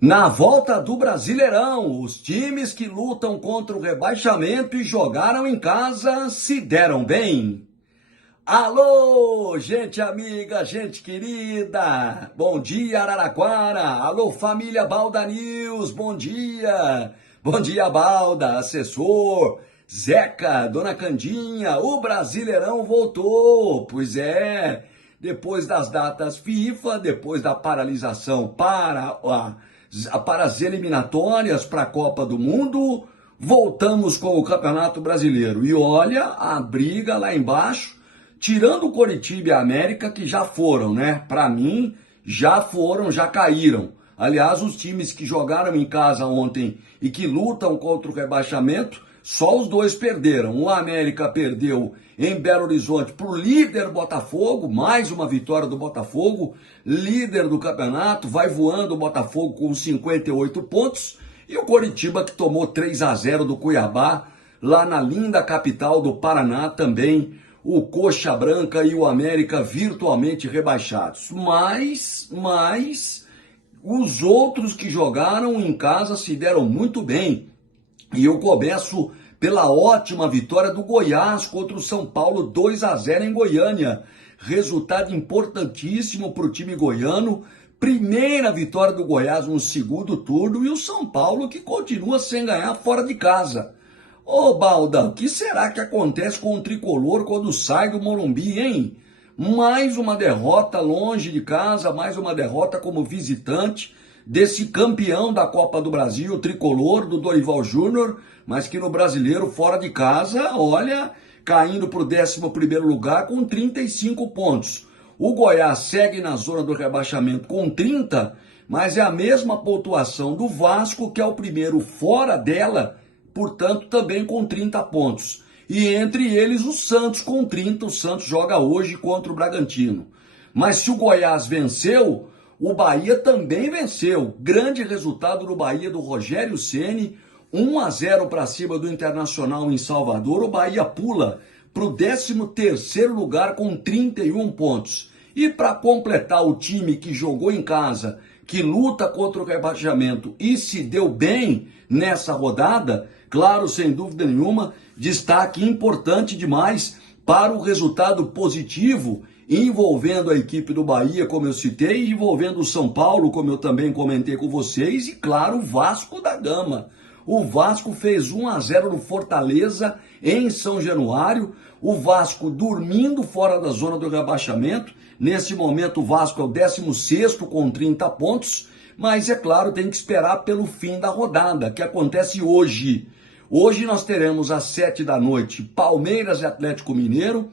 Na volta do Brasileirão, os times que lutam contra o rebaixamento e jogaram em casa se deram bem. Alô, gente amiga, gente querida, bom dia Araraquara, alô família Balda News, bom dia. Bom dia Balda, assessor, Zeca, Dona Candinha, o Brasileirão voltou, pois é, depois das datas FIFA, depois da paralisação para as eliminatórias para a Copa do Mundo, voltamos com o Campeonato Brasileiro. E olha a briga lá embaixo, tirando o Coritiba e a América, que já foram, né? Para mim, já foram, já caíram. Aliás, os times que jogaram em casa ontem e que lutam contra o rebaixamento, só os dois perderam. O América perdeu em Belo Horizonte para o líder Botafogo, mais uma vitória do Botafogo, líder do campeonato, vai voando o Botafogo com 58 pontos. E o Coritiba que tomou 3-0 do Cuiabá, lá na linda capital do Paraná também, o Coxa Branca e o América virtualmente rebaixados. Mas os outros que jogaram em casa se deram muito bem. E eu começo pela ótima vitória do Goiás contra o São Paulo, 2-0 em Goiânia. Resultado importantíssimo para o time goiano. Primeira vitória do Goiás no segundo turno e o São Paulo que continua sem ganhar fora de casa. Ô Balda, o que será que acontece com o tricolor quando sai do Morumbi, hein? Mais uma derrota longe de casa, mais uma derrota como visitante desse campeão da Copa do Brasil, o tricolor do Dorival Júnior, mas que no Brasileiro fora de casa, olha, caindo para o 11º lugar com 35 pontos. O Goiás segue na zona do rebaixamento com 30, mas é a mesma pontuação do Vasco, que é o primeiro fora dela, portanto também com 30 pontos. E entre eles o Santos com 30, o Santos joga hoje contra o Bragantino. Mas se o Goiás venceu, o Bahia também venceu. Grande resultado do Bahia do Rogério Ceni, 1-0 para cima do Internacional em Salvador. O Bahia pula para o 13º lugar com 31 pontos. E para completar o time que jogou em casa, que luta contra o rebaixamento e se deu bem nessa rodada, claro, sem dúvida nenhuma, destaque importante demais para o resultado positivo envolvendo a equipe do Bahia, como eu citei, envolvendo o São Paulo, como eu também comentei com vocês, e claro, o Vasco da Gama. O Vasco fez 1-0 no Fortaleza, em São Januário, o Vasco dormindo fora da zona do rebaixamento. Nesse momento o Vasco é o 16º com 30 pontos, mas é claro, tem que esperar pelo fim da rodada, que acontece hoje. Hoje nós teremos às 7 da noite Palmeiras e Atlético Mineiro.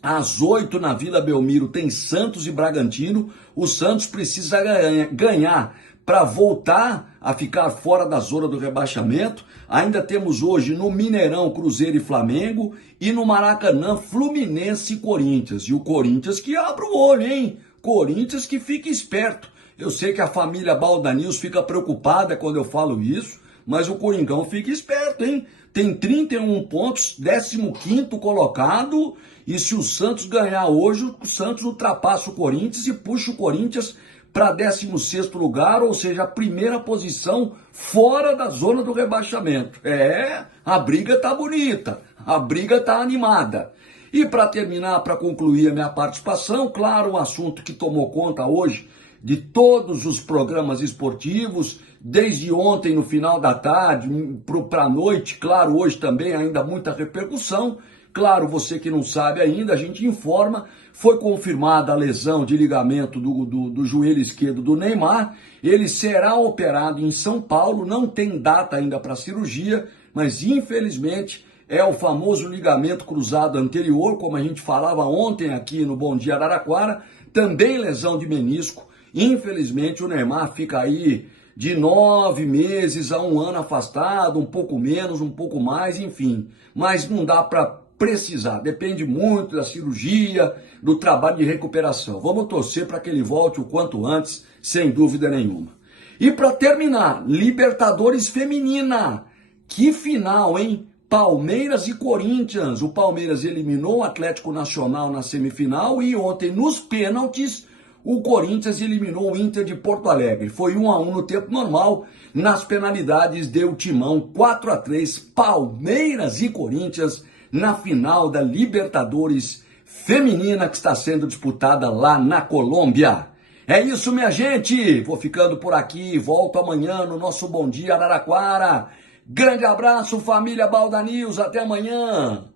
Às 8 na Vila Belmiro tem Santos e Bragantino. O Santos precisa ganhar para voltar a ficar fora da zona do rebaixamento. Ainda temos hoje no Mineirão Cruzeiro e Flamengo e no Maracanã Fluminense e Corinthians. E o Corinthians que abre o olho, hein? Corinthians que fica esperto. Eu sei que a família Balda News fica preocupada quando eu falo isso, mas o Coringão fica esperto, hein? Tem 31 pontos, 15º colocado, e se o Santos ganhar hoje, o Santos ultrapassa o Corinthians e puxa o Corinthians para 16º lugar, ou seja, a primeira posição fora da zona do rebaixamento. É, a briga tá bonita, a briga tá animada. E para terminar, para concluir a minha participação, claro, um assunto que tomou conta hoje de todos os programas esportivos, desde ontem no final da tarde para a noite, claro, hoje também ainda muita repercussão. Claro, você que não sabe ainda, a gente informa, foi confirmada a lesão de ligamento do joelho esquerdo do Neymar. Ele será operado em São Paulo, não tem data ainda para cirurgia, mas infelizmente é o famoso ligamento cruzado anterior, como a gente falava ontem aqui no Bom Dia Araraquara, também lesão de menisco. Infelizmente o Neymar fica aí de 9 meses a 1 ano afastado, um pouco menos, um pouco mais, enfim. Mas não dá para precisar, depende muito da cirurgia, do trabalho de recuperação. Vamos torcer para que ele volte o quanto antes, sem dúvida nenhuma. E para terminar, Libertadores Feminina. Que final, hein? Palmeiras e Corinthians. O Palmeiras eliminou o Atlético Nacional na semifinal e ontem, nos pênaltis, o Corinthians eliminou o Inter de Porto Alegre. Foi 1-1 no tempo normal. Nas penalidades deu Timão 4-3, Palmeiras e Corinthians na final da Libertadores Feminina que está sendo disputada lá na Colômbia. É isso, minha gente. Vou ficando por aqui. Volto amanhã no nosso Bom Dia Araraquara. Grande abraço, família Balda News. Até amanhã.